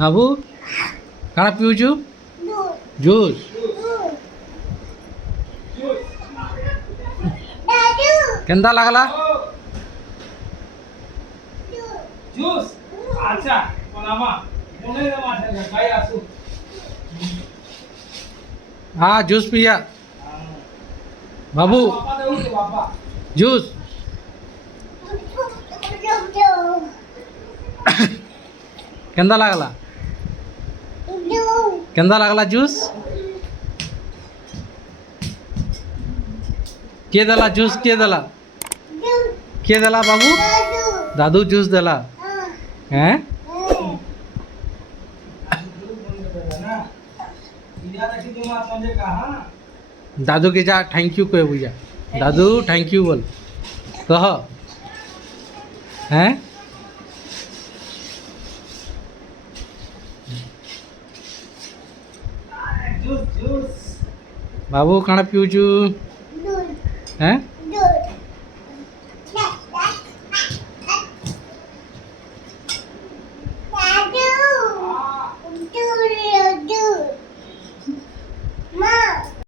बाबू काଣା ପିଉଛୁ juice କେନ୍ତା ଲାଗଲା juice अच्छा बनामा मुने दे माथे गाय आसु हाँ जूस पिया बाबू पापा दे उके पापा जूस କେନ୍ତା ଲାଗଲା କେନ୍ତା ଲାଗଲା ଜୁସ୍ କିଏ ଦେଲା ଜୁସ୍ କିଏ ଦେଲା ବାବୁ दादू जूस देला हैं ना इया देखि तुम समझे कहां दादू के जा थैंक यू कह बुझा दादू थैंक यू बोल कह हैं जूस जूस बाबू काଣା पिउछु हैं